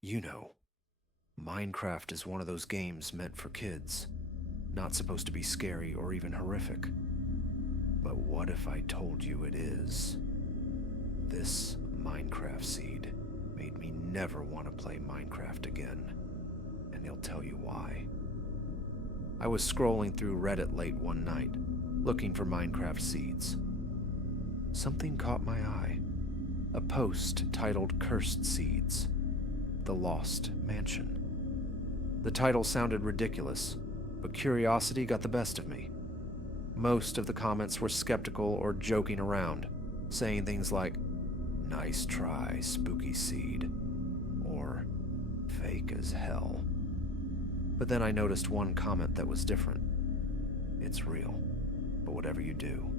You know, Minecraft is one of those games meant for kids, not supposed to be scary or even horrific. But what if I told you it is? This Minecraft seed made me never want to play Minecraft again, and he'll tell you why. I was scrolling through Reddit late one night, looking for Minecraft seeds. Something caught my eye. A post titled Cursed Seeds, The Lost Mansion. The title sounded ridiculous, but curiosity got the best of me. Most of the comments were skeptical or joking around, saying things like, "Nice try, spooky seed," or "fake as hell." But then I noticed one comment that was different. "It's real, but whatever you do,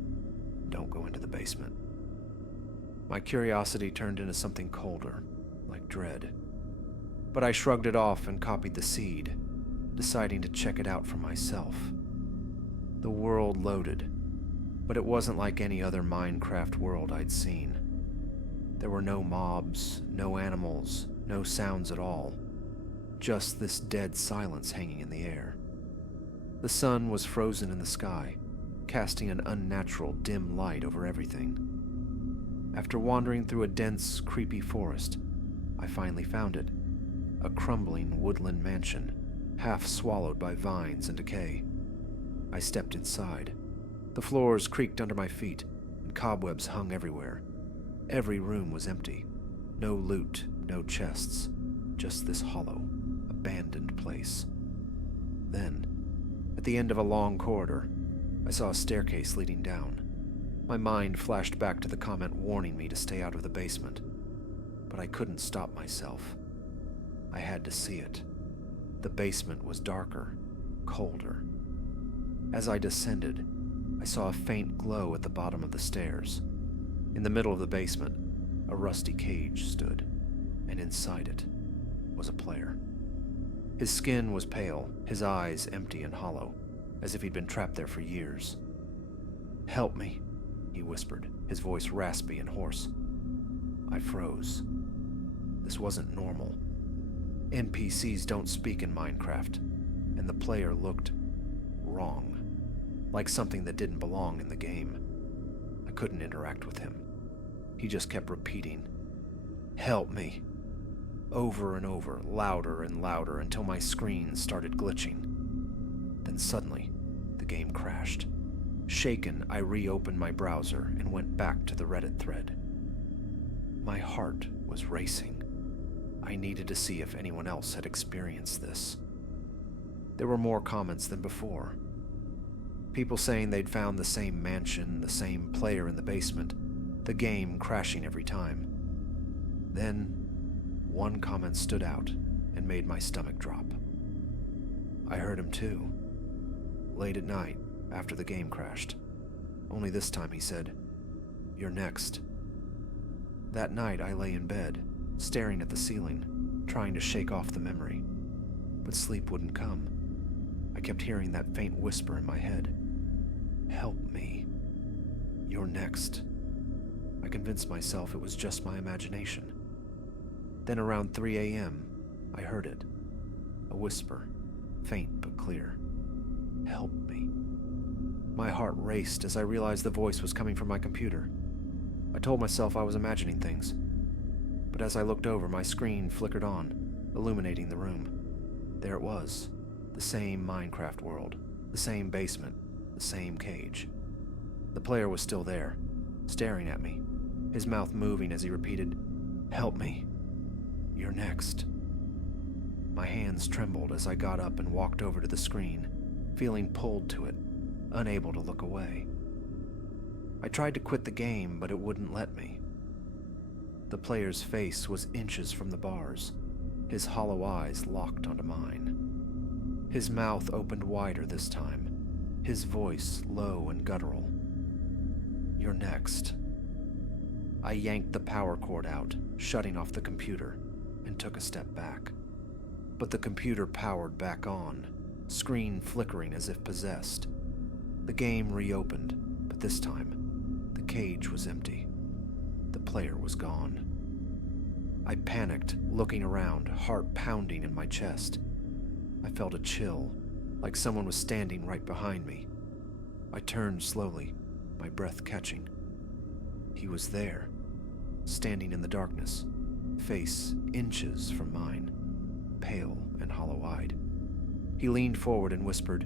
don't go into the basement." My curiosity turned into something colder, like dread. But I shrugged it off and copied the seed, deciding to check it out for myself. The world loaded, but it wasn't like any other Minecraft world I'd seen. There were no mobs, no animals, no sounds at all. Just this dead silence hanging in the air. The sun was frozen in the sky, casting an unnatural dim light over everything. After wandering through a dense, creepy forest, I finally found it. A crumbling woodland mansion, half swallowed by vines and decay. I stepped inside. The floors creaked under my feet, and cobwebs hung everywhere. Every room was empty. No loot, no chests, just this hollow, abandoned place. Then, at the end of a long corridor, I saw a staircase leading down. My mind flashed back to the comment warning me to stay out of the basement, but I couldn't stop myself. I had to see it. The basement was darker, colder. As I descended, I saw a faint glow at the bottom of the stairs. In the middle of the basement, a rusty cage stood, and inside it was a player. His skin was pale, his eyes empty and hollow, as if he'd been trapped there for years. "Help me," he whispered, his voice raspy and hoarse. I froze. This wasn't normal. NPCs don't speak in Minecraft, and the player looked wrong, like something that didn't belong in the game. I couldn't interact with him. He just kept repeating, "Help me," over and over, louder and louder, until my screen started glitching. Then suddenly, the game crashed. Shaken, I reopened my browser and went back to the Reddit thread. My heart was racing. I needed to see if anyone else had experienced this. There were more comments than before. People saying they'd found the same mansion, the same player in the basement, the game crashing every time. Then, one comment stood out and made my stomach drop. I heard him too. Late at night, after the game crashed. Only this time he said, "You're next." That night I lay in bed, staring at the ceiling, trying to shake off the memory. But sleep wouldn't come. I kept hearing that faint whisper in my head. "Help me. You're next." I convinced myself it was just my imagination. Then around 3 a.m., I heard it. A whisper, faint but clear. "Help me." My heart raced as I realized the voice was coming from my computer. I told myself I was imagining things. But as I looked over, my screen flickered on, illuminating the room. There it was, the same Minecraft world, the same basement, the same cage. The player was still there, staring at me, his mouth moving as he repeated, "Help me. You're next." My hands trembled as I got up and walked over to the screen, feeling pulled to it, unable to look away. I tried to quit the game, but it wouldn't let me. The player's face was inches from the bars, his hollow eyes locked onto mine. His mouth opened wider this time, his voice low and guttural. "You're next." I yanked the power cord out, shutting off the computer, and took a step back. But the computer powered back on, screen flickering as if possessed. The game reopened, but this time, the cage was empty. The player was gone. I panicked, looking around, heart pounding in my chest. I felt a chill, like someone was standing right behind me. I turned slowly, my breath catching. He was there, standing in the darkness, face inches from mine, pale and hollow-eyed. He leaned forward and whispered,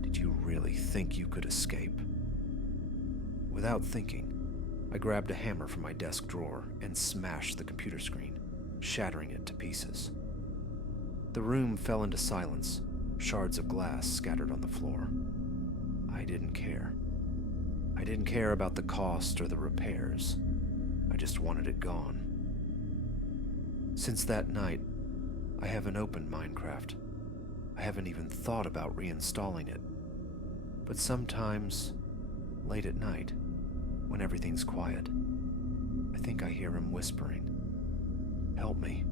"Did you really think you could escape?" Without thinking, I grabbed a hammer from my desk drawer and smashed the computer screen, shattering it to pieces. The room fell into silence, shards of glass scattered on the floor. I didn't care. I didn't care about the cost or the repairs. I just wanted it gone. Since that night, I haven't opened Minecraft. I haven't even thought about reinstalling it. But sometimes, late at night, when everything's quiet, I think I hear him whispering, "Help me.